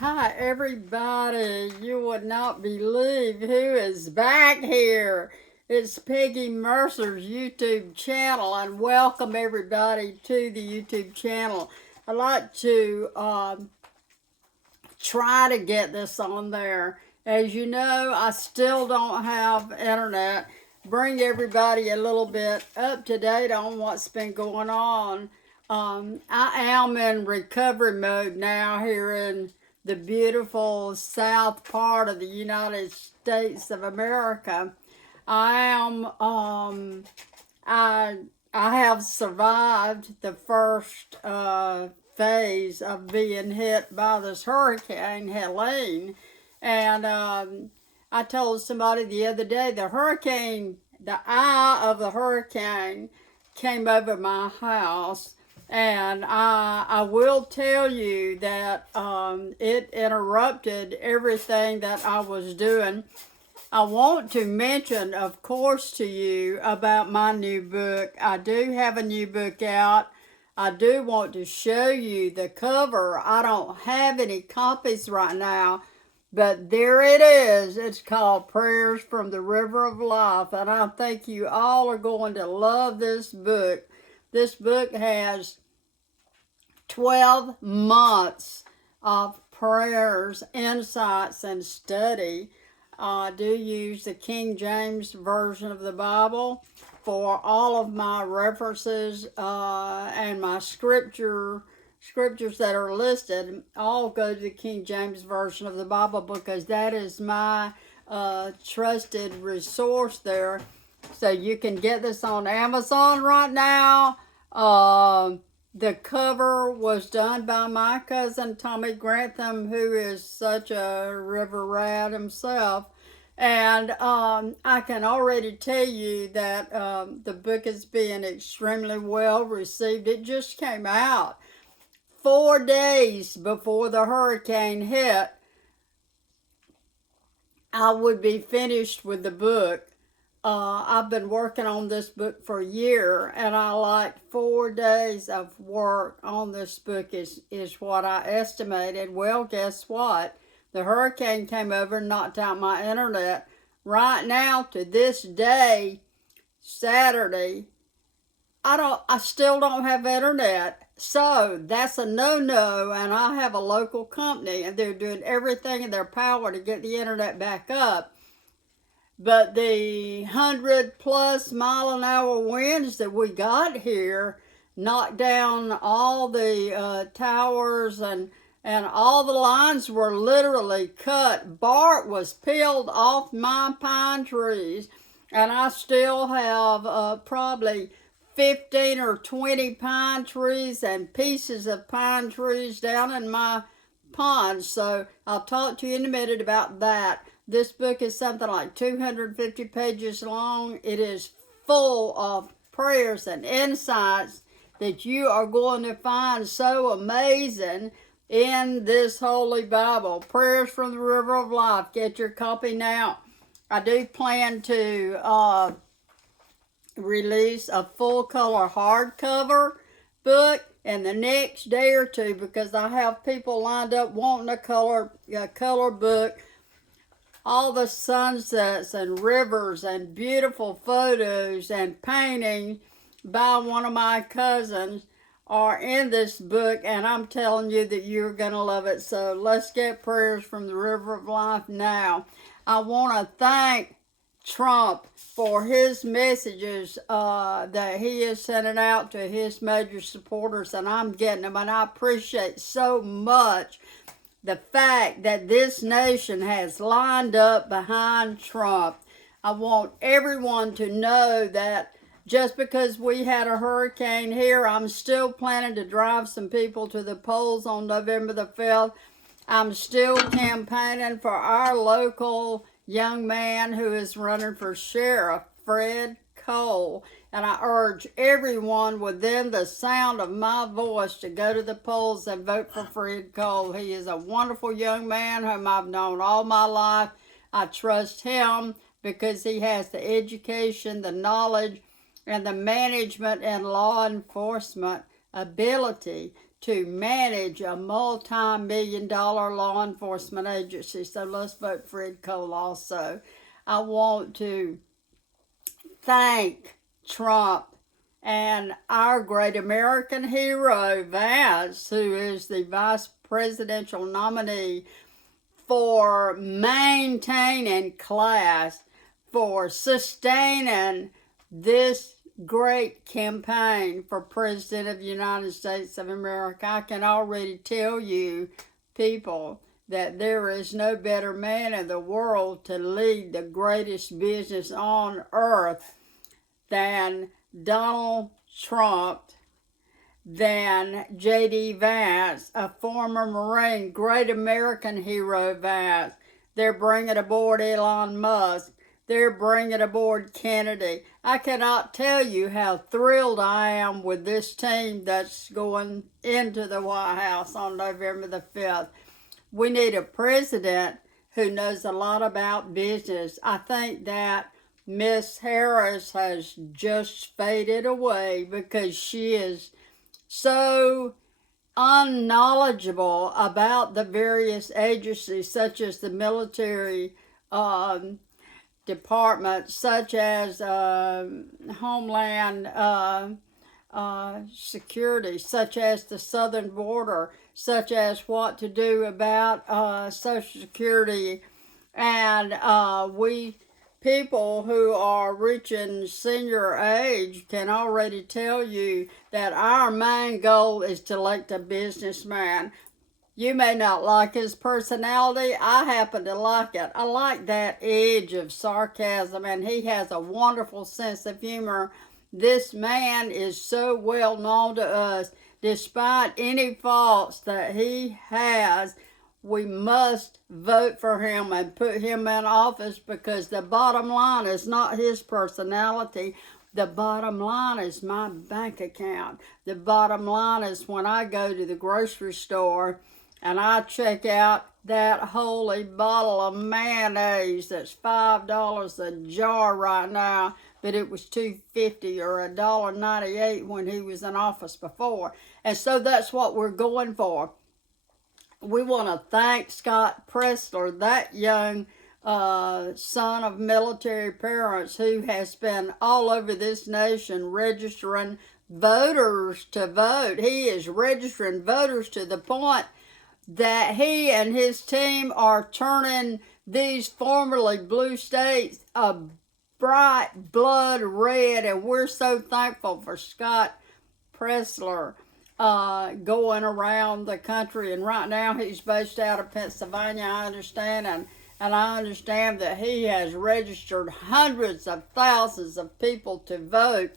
Hi, everybody. You would not believe who is back here. It's Peggy Mercer's YouTube channel, and welcome everybody to the YouTube channel. I'd like to try to get this on there. As you know, I still don't have internet. Bring everybody a little bit up to date on what's been going on. I am in recovery mode now here in the beautiful south part of the United States of America. I am I I have survived the first phase of being hit by this hurricane Helene, and I told somebody the other day the eye of the hurricane came over my house, and I will tell you that it interrupted everything that I was doing. I want to mention, of course, to you about my new book. I do have a new book out. I do want to show you the cover. I don't have any copies right now, but there it is. It's called Prayers from the River of Life, and I think you all are going to love this book. This book has 12 months of prayers, insights, and study. I do use the King James Version of the Bible for all of my references and my scriptures that are listed. All go to the King James Version of the Bible because that is my trusted resource there. So you can get this on Amazon right now. The cover was done by my cousin Tommy Grantham, who is such a river rat himself. And I can already tell you that the book is being extremely well received. It just came out 4 days before the hurricane hit. I would be finished with the book. I've been working on this book for a year, and I like 4 days of work on this book is what I estimated. Well, guess what? The hurricane came over and knocked out my internet. Right now, to this day, Saturday, I still don't have internet. So that's a no-no, and I have a local company, and they're doing everything in their power to get the internet back up. But the 100+ mile-an-hour winds that we got here knocked down all the towers, and all the lines were literally cut. Bark was peeled off my pine trees, and I still have probably 15 or 20 pine trees and pieces of pine trees down in my pond. So I'll talk to you in a minute about that. This book is something like 250 pages long. It is full of prayers and insights that you are going to find so amazing in this Holy Bible. Prayers from the River of Life. Get your copy now. I do plan to release a full color hardcover book in the next day or two because I have people lined up wanting a color book. All the sunsets and rivers and beautiful photos and paintings by one of my cousins are in this book, and I'm telling you that you're going to love it. So let's get Prayers from the River of Life now. I want to thank Trump for his messages that he is sending out to his major supporters, and I'm getting them, and I appreciate so much the fact that this nation has lined up behind Trump. I want everyone to know that just because we had a hurricane here, I'm still planning to drive some people to the polls on November the 5th. I'm still campaigning for our local young man who is running for sheriff, Fred Cole. And I urge everyone within the sound of my voice to go to the polls and vote for Fred Cole. He is a wonderful young man whom I've known all my life. I trust him because he has the education, the knowledge, and the management and law enforcement ability to manage a multi-million-dollar law enforcement agency. So let's vote for Ed Cole also. I want to thank Trump and our great American hero, Vance, who is the vice presidential nominee, for maintaining class, for sustaining this great campaign for President of the United States of America. I can already tell you, people, that there is no better man in the world to lead the greatest business on earth than Donald Trump, than J.D. Vance, a former Marine, great American hero Vance. They're bringing aboard Elon Musk. They're bringing aboard Kennedy. I cannot tell you how thrilled I am with this team that's going into the White House on November the 5th. We need a president who knows a lot about business. I think that Miss Harris has just faded away because she is so unknowledgeable about the various agencies, such as the military department, such as Homeland Security, such as the southern border, such as what to do about Social Security. And we people who are reaching senior age can already tell you that our main goal is to elect a businessman. You may not like his personality. I happen to like it. I like that edge of sarcasm, and he has a wonderful sense of humor. This man is so well known to us. Despite any faults that he has, we must vote for him and put him in office, because the bottom line is not his personality. The bottom line is my bank account. The bottom line is when I go to the grocery store and I check out that holy bottle of mayonnaise that's $5 a jar right now, but it was $2.50 or $1.98 when he was in office before. And so that's what we're going for. We want to thank Scott Presler, that young son of military parents who has been all over this nation registering voters to vote. He is registering voters to the point that he and his team are turning these formerly blue states a bright blood red, and we're so thankful for Scott Presler going around the country. And right now he's based out of Pennsylvania, I understand, and I understand that he has registered hundreds of thousands of people to vote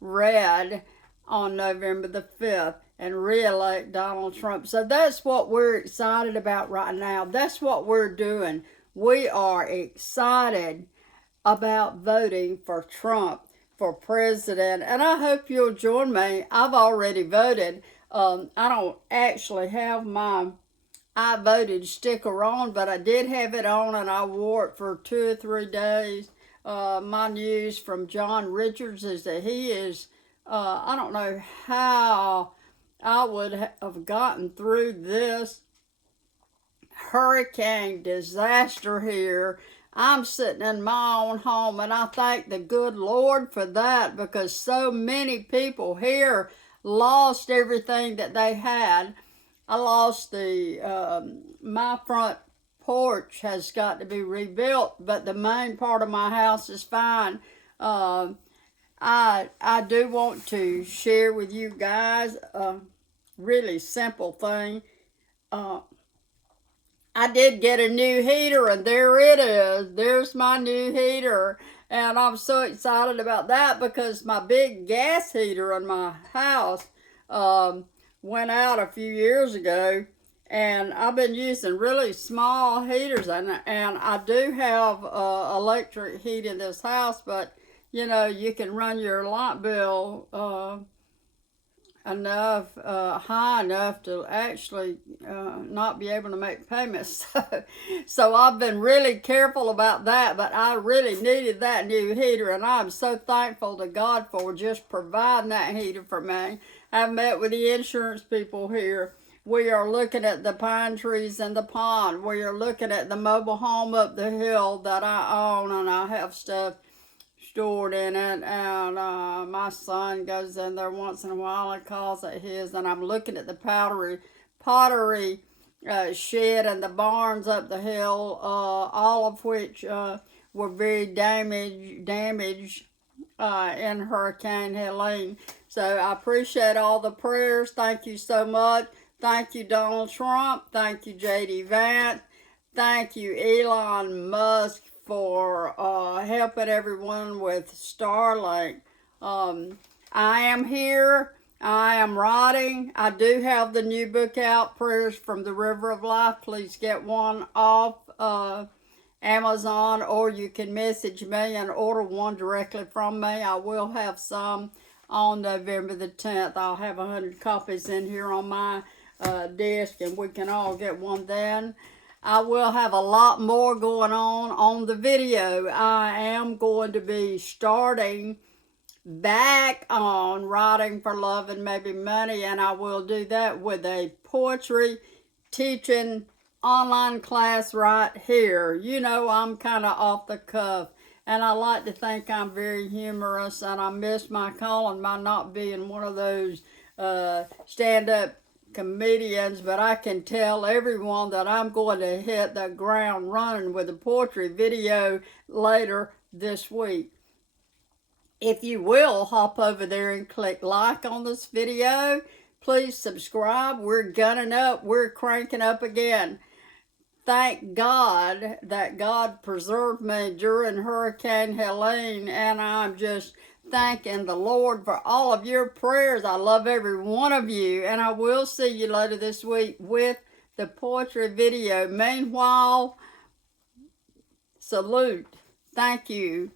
red on November the 5th and re-elect Donald Trump. So that's what we're excited about right now. That's what we're doing. We are excited about voting for Trump for president, and I hope you'll join me. I've already voted. I don't actually have my I voted sticker on, but I did have it on, and I wore it for 2 or 3 days. My news from John Richards is that he is, I don't know how I would have gotten through this hurricane disaster here. I'm sitting in my own home, and I thank the good Lord for that, because so many people here lost everything that they had. I lost my front porch has got to be rebuilt, but the main part of my house is fine. I do want to share with you guys a really simple thing. I did get a new heater, and there it is. There's my new heater. And I'm so excited about that, because my big gas heater in my house went out a few years ago. And I've been using really small heaters, and I do have electric heat in this house, but you know, you can run your light bill high enough to actually not be able to make payments. So I've been really careful about that, but I really needed that new heater, and I'm so thankful to God for just providing that heater for me. have met with the insurance people here. We are looking at the pine trees in the pond. We are looking at the mobile home up the hill that I own, and I have stuff stored in it. And my son goes in there once in a while and calls it his. And I'm looking at the pottery shed and the barns up the hill, all of which were very damaged in Hurricane Helene. So I appreciate all the prayers. Thank you so much. Thank you, Donald Trump. Thank you, J.D. Vance. Thank you, Elon Musk, for helping everyone with Starlink. I am here. I am writing. I do have the new book out, Prayers from the River of Life. Please get one off Amazon, or you can message me and order one directly from me. I will have some on November the 10th. I'll have 100 copies in here on my desk, and we can all get one then. I will have a lot more going on the video. I am going to be starting back on Writing for Love and Maybe Money, and I will do that with a poetry teaching online class right here. You know, I'm kind of off the cuff, and I like to think I'm very humorous, and I miss my calling by not being one of those stand-up comedians, but I can tell everyone that I'm going to hit the ground running with a poetry video later this week. If you will, hop over there and click like on this video. Please subscribe. We're gunning up. We're cranking up again. Thank God that God preserved me during Hurricane Helene, and I'm just thanking the Lord for all of your prayers. I love every one of you, and I will see you later this week with the poetry video. Meanwhile, salute. Thank you.